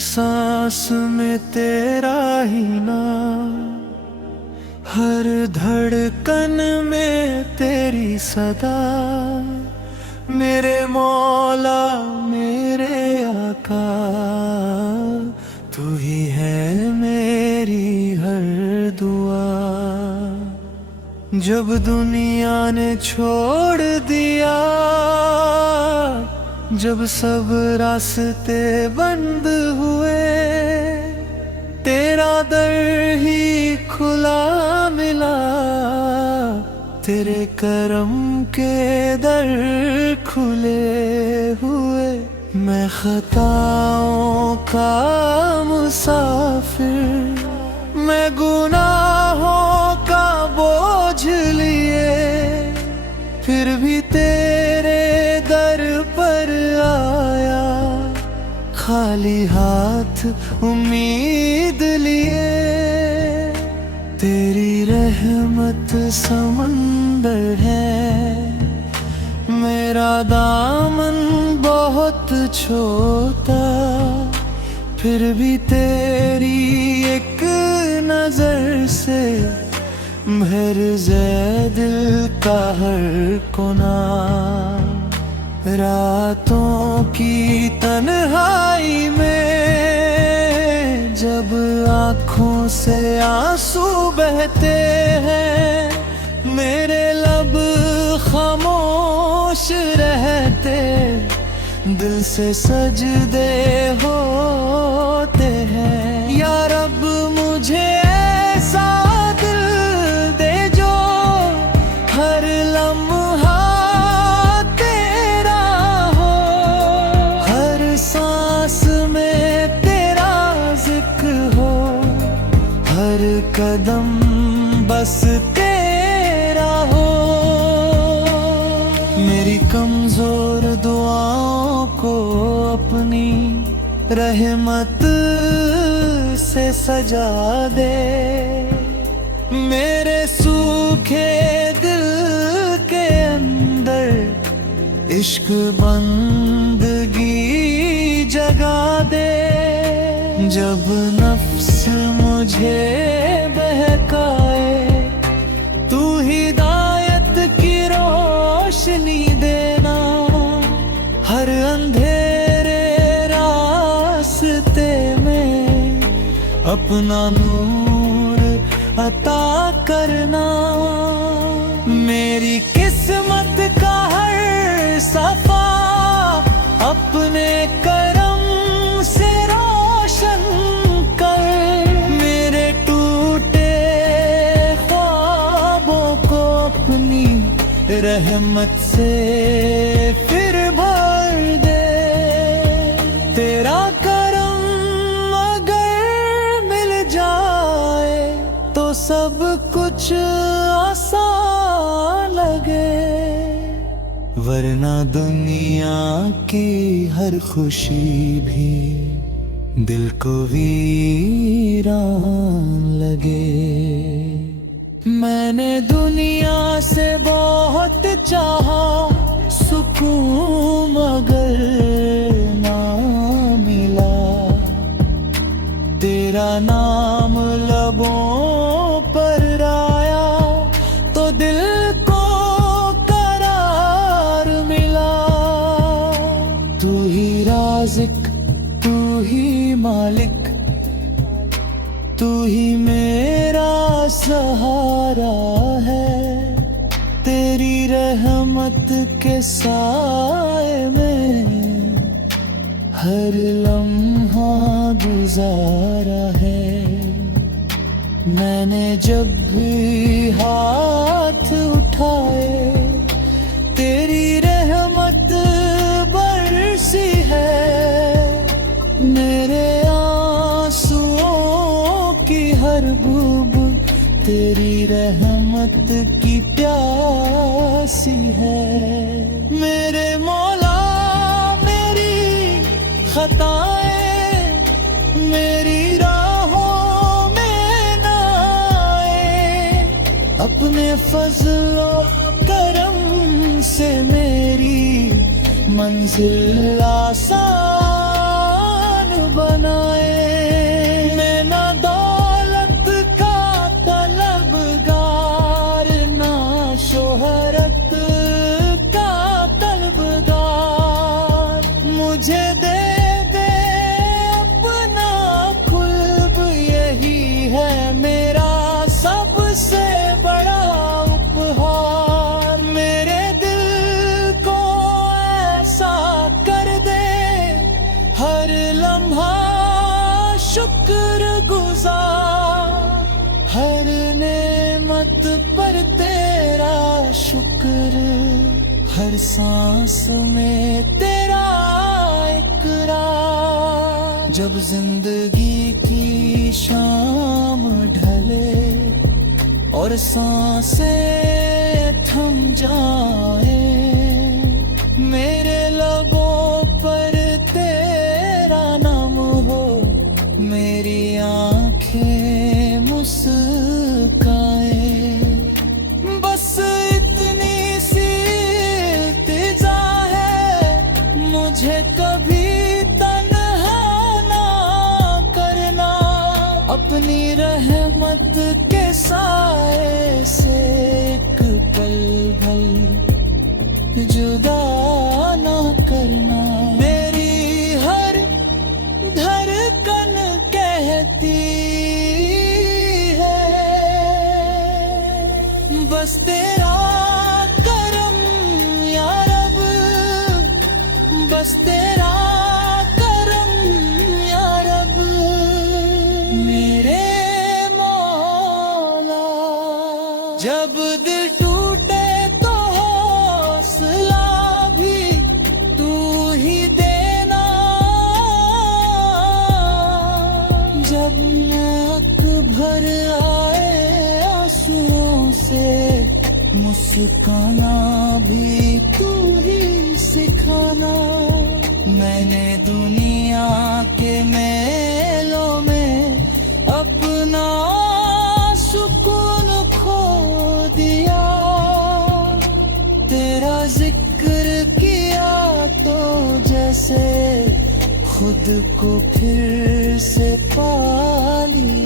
सांस में तेरा ही नाम, हर धड़कन में तेरी सदा। मेरे मौला मेरे आका, तू ही है मेरी हर दुआ। जब दुनिया ने छोड़ दिया, जब सब रास्ते बंद हुए, तेरा दर ही खुला मिला। तेरे करम के दर खुले हुए। मैं खताओं का मुसाफिर, मैं गुनाहों का बोझ लिए, फिर भी तेरे दर पर आया, खाली हाथ उम्मीद लिए। तेरी रहमत समंदर है, मेरा दामन बहुत छोटा, फिर भी तेरी एक नजर से भर जाए दिल का हर कोना। रातों की तन्हाई में जब आँखों से आंसू बहते हैं, मेरे लब खामोश रहते, दिल से सजदे होते हैं। या रब मुझे ऐसा दिल दे जो हर लम्हा तेरा हो, हर सांस में तेरा जिक्र हो, हर कदम बस तेरा हो। मेरी कमजोर दुआओं को अपनी रहमत से सजा दे, मेरे सूखे दिल के अंदर इश्क बंदगी जगा दे। जब नफ्स मुझे बहकाए, तू हिदायत की रोशनी देना, हर अंधेरे रास्ते में अपना नूर अता करना। मेरी किस्मत का हर सफा अपने करम से रोशन कर, मेरे टूटे ख्वाबों को अपनी रहमत से फिर भर दे। तेरा करम अगर मिल जाए तो सब कुछ आसान लगे, वरना दुनिया की हर खुशी भी दिल को वीरान लगे। मैंने दुनिया से बहुत चाहा सुकून मगर ना मिला, तेरा नाम लबों पर आया तो दिल को करार मिला। तू ही राज़िक, तू ही मालिक, तू ही मेरा सहारा है। तेरी रहमत के साए में हर लम्हा गुजारा है। मैंने जब भी हाथ उठाए, तेरी रहमत बरसी है। मेरे आंसुओं की हर बूंद तेरी रहमत की प्यासी है। मेरे मौला मेरी खताएं मेरी राहों में ना आए, अपने फजल और करम से मेरी मंजिल आसान बनाए। शरारत का तलबगार, मुझे दे दे अपना खुल्ब, यही है मेरा सबसे बड़ा उपहार। मेरे दिल को ऐसा कर दे हर लम्हा शुक्रगुजार, हर नेमत पर तेरा शुक्र, हर सांस में तेरा इकरार। जब जिंदगी की शाम ढले और सांसें थम जाए, मेरे लबों पर तेरा नाम हो, मेरी आंखें मुस्काए। बस इतनी सी इल्तिजा है, मुझे कभी तन्हा ना करना, अपनी रहमत के साए से एक पल भर जुदा ना करना। मेरी हर धड़कन कहती है बस तेरा करम या रब, बस तेरा करम या रब मेरे मौला। जब दिल टूटे तो हौसला भी तू ही देना, जब नाक भर आए आंसुओं से मुस्काना भी तू ही सिखाना। मैंने दुनिया के मेलों में अपना सुकून खो दिया, तेरा जिक्र किया तो जैसे खुद को फिर से पा लिया।